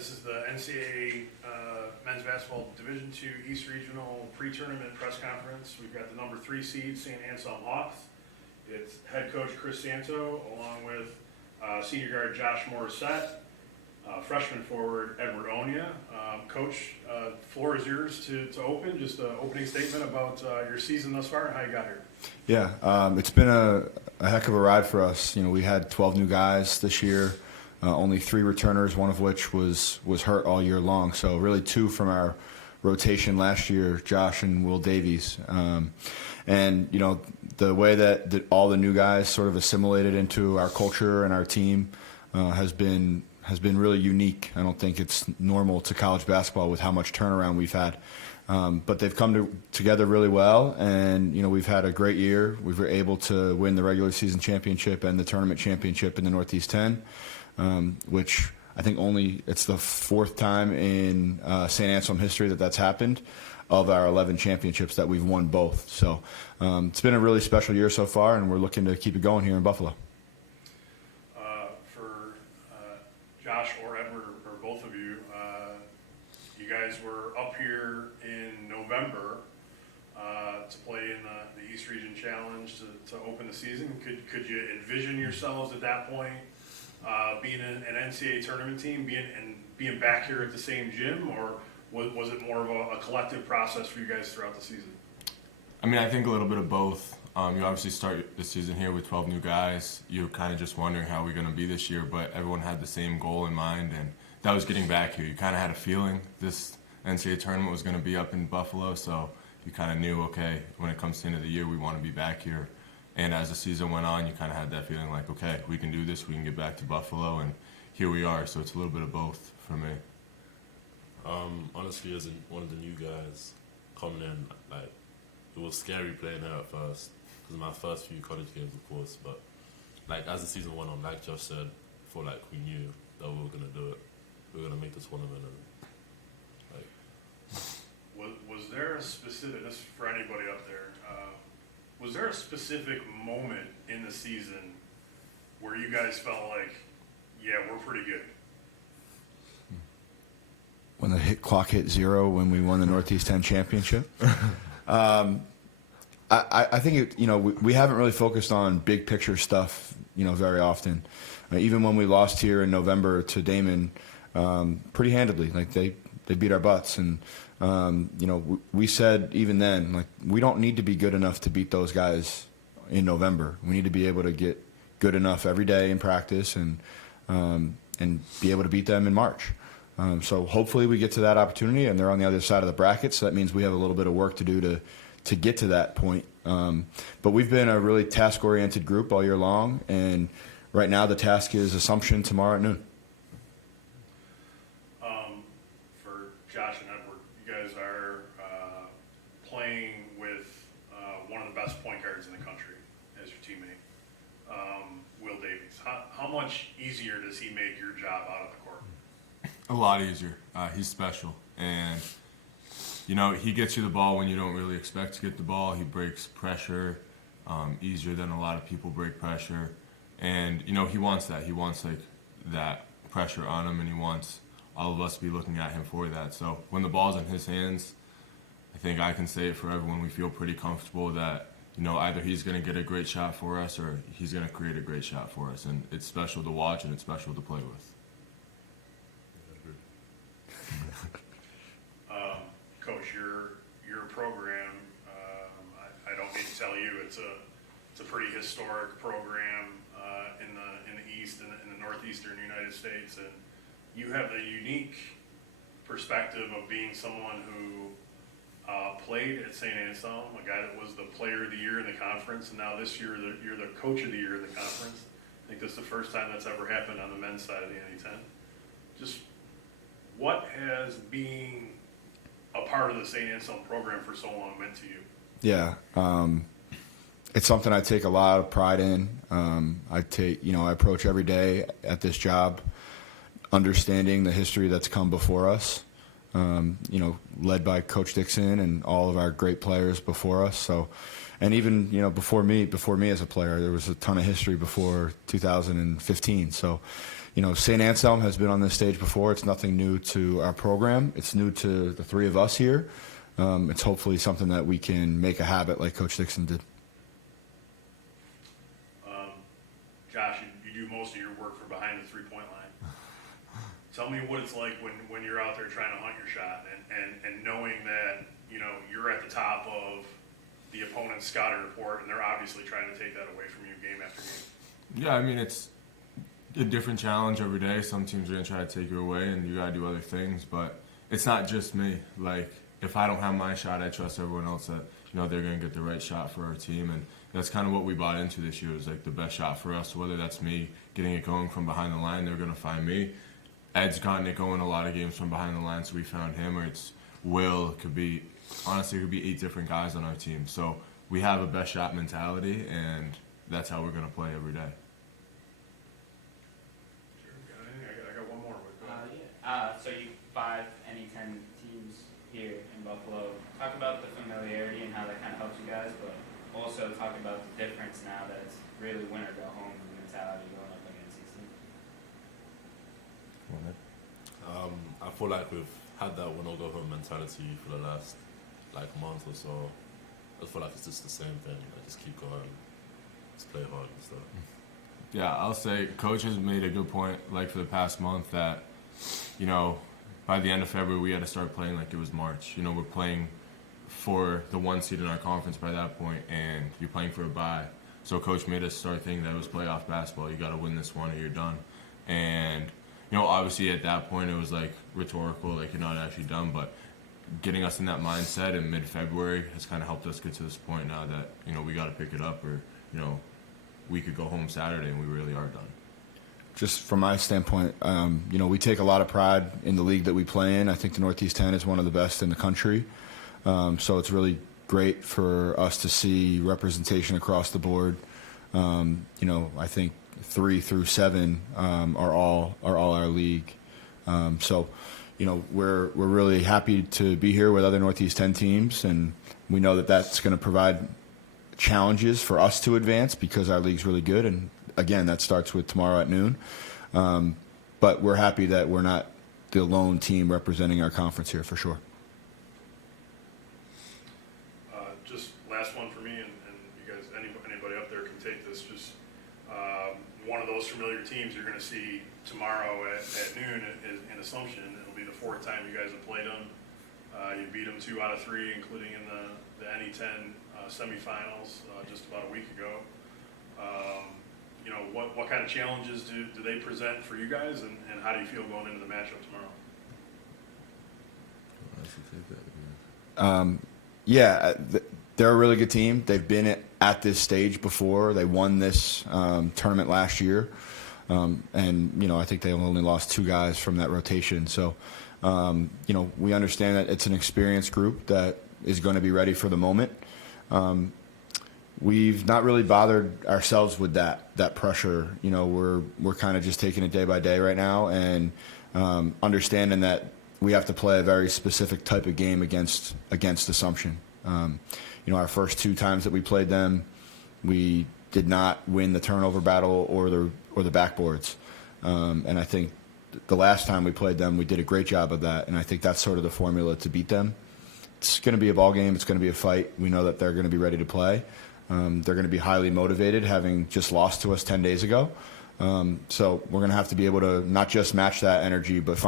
This is the NCAA Men's Basketball Division II East Regional Pre-Tournament Press Conference. We've got the number 3 seed, St. Anselm Hawks. It's head coach Chris Santo, along with senior guard Josh Morissette, freshman forward Edward Onya. Coach, floor is yours to open. Just an opening statement about your season thus far and how you got here. Yeah, it's been a heck of a ride for us. You know, we had 12 new guys this year. Only 3 returners, one of which was hurt all year long. So really 2 from our rotation last year, Josh and Will Davies. And, you know, the way that all the new guys sort of assimilated into our culture and our team has been really unique. I don't think it's normal to college basketball with how much turnaround we've had. But they've come together really well, and you know we've had a great year. We were able to win the regular season championship and the tournament championship in the Northeast 10, which I think it's the 4th time in St. Anselm history that's happened. Of our 11 championships that we've won both. So it's been a really special year so far, and we're looking to keep it going here in Buffalo. For Josh or Edward or both of you, you guys were up here in November to play in the East Region Challenge to open the season. Could you envision yourselves at that point being an NCAA tournament team, being back here at the same gym, or was it more of a collective process for you guys throughout the season? I mean, I think a little bit of both. You obviously start the season here with 12 new guys. You're kind of just wondering how we're going to be this year, but everyone had the same goal in mind, and that was getting back here. You kind of had a feeling this NCAA tournament was going to be up in Buffalo, so you kind of knew, okay, when it comes to the end of the year, we want to be back here. And as the season went on, you kind of had that feeling like, okay, we can do this, we can get back to Buffalo, and here we are. So it's a little bit of both for me. Honestly, as one of the new guys coming in, like, it was scary playing here at first. It was my first few college games, of course, but like as the season went on, like Josh said, I felt like we knew that we were gonna do it. We were gonna make the tournament, and like. Was there a specific? This is for anybody up there. Was there a specific moment in the season where you guys felt like, yeah, we're pretty good? When the clock hit 0 when we won the Northeast 10 championship. I think we haven't really focused on big picture stuff, very often. Even when we lost here in November to Damon, pretty handedly, like they beat our butts, and we said even then, like, we don't need to be good enough to beat those guys in November. We need to be able to get good enough every day in practice and be able to beat them in March. So hopefully we get to that opportunity, and they're on the other side of the bracket, so that means we have a little bit of work to do to get to that point. But we've been a really task-oriented group all year long, and right now the task is Assumption tomorrow at noon. For Josh and Edward, you guys are playing with one of the best point guards in the country as your teammate, Will Davies. How much easier does he make your job out of the court? A lot easier. He's special, and he gets you the ball when you don't really expect to get the ball. He breaks pressure easier than a lot of people break pressure, and he wants that. He wants that pressure on him, and he wants all of us to be looking at him for that. So when the ball's in his hands, I think I can say it for everyone. We feel pretty comfortable that either he's going to get a great shot for us or he's going to create a great shot for us, and it's special to watch and it's special to play with. Coach, your program, I don't need to tell you, it's a pretty historic program in the East and in the Northeastern United States, and you have the unique perspective of being someone who played at St. Anselm, a guy that was the player of the year in the conference, and now this year you're the coach of the year in the conference. I think this is the first time that's ever happened on the men's side of the NA10. Just what has being a part of the St. Anselm program for so long meant to you? Yeah, it's something I take a lot of pride in. I approach every day at this job understanding the history that's come before us, led by Coach Dixon and all of our great players before us. So, and even, before me as a player, there was a ton of history before 2015. So, St. Anselm has been on this stage before. It's nothing new to our program. It's new to the three of us here. It's hopefully something that we can make a habit like Coach Dixon did. Josh, you do most of your work from behind the three-point line. Tell me what it's like when you're out there trying to hunt your shot and knowing that, you're at the top of the opponent's scouting report, and they're obviously trying to take that away from you game after game. Yeah, I mean, it's a different challenge every day. Some teams are going to try to take you away, and you got to do other things. But it's not just me. Like, if I don't have my shot, I trust everyone else that, they're going to get the right shot for our team. And that's kind of what we bought into this year, is like the best shot for us. Whether that's me getting it going from behind the line, they're going to find me. Ed's gotten it going a lot of games from behind the line, so we found him. Or it's Will. Honestly, it could be 8 different guys on our team. So we have a best shot mentality, and that's how we're going to play every day. I got one more. So you 5 NE10 teams here in Buffalo. Talk about the familiarity and how that kind of helps you guys, but also talk about the difference now that it's really win or go home mentality going up against these teams. I feel like we've had that win or go home mentality for the last month or so. I feel like it's just the same thing. Just keep going, just play hard and stuff. Yeah, I'll say Coach has made a good point, for the past month, that, by the end of February, we had to start playing like it was March. We're playing for the 1 seed in our conference by that point, and you're playing for a bye. So Coach made us start thinking that it was playoff basketball. You got to win this one or you're done. And, obviously at that point it was rhetorical, you're not actually done, but getting us in that mindset in mid-February has kind of helped us get to this point now that, we got to pick it up, or, we could go home Saturday and we really are done. Just from my standpoint, we take a lot of pride in the league that we play in. I think the Northeast 10 is one of the best in the country. So it's really great for us to see representation across the board. I think 3 through 7 are all our league. So we're really happy to be here with other Northeast 10 teams, and we know that that's going to provide challenges for us to advance because our league's really good. And again, that starts with tomorrow at noon. But we're happy that we're not the lone team representing our conference here for sure. Just last one for me, and you guys, anybody up there can take this. Just one of those familiar teams you're going to see tomorrow at noon in Assumption. It'll be the 4th time you guys have played them. You beat them 2 out of 3, including in the NE10 semifinals just about a week ago. What kind of challenges do they present for you guys, and how do you feel going into the matchup tomorrow? They're a really good team. They've been at this stage before. They won this tournament last year, and I think they only lost 2 guys from that rotation. So we understand that it's an experienced group that is going to be ready for the moment. We've not really bothered ourselves with that pressure. We're kind of just taking it day by day right now, and understanding that we have to play a very specific type of game against Assumption. Our first 2 times that we played them, we did not win the turnover battle or the backboards. And I think the last time we played them, we did a great job of that. And I think that's sort of the formula to beat them. It's going to be a ball game. It's going to be a fight. We know that they're going to be ready to play. They're going to be highly motivated, having just lost to us 10 days ago. So we're going to have to be able to not just match that energy, but find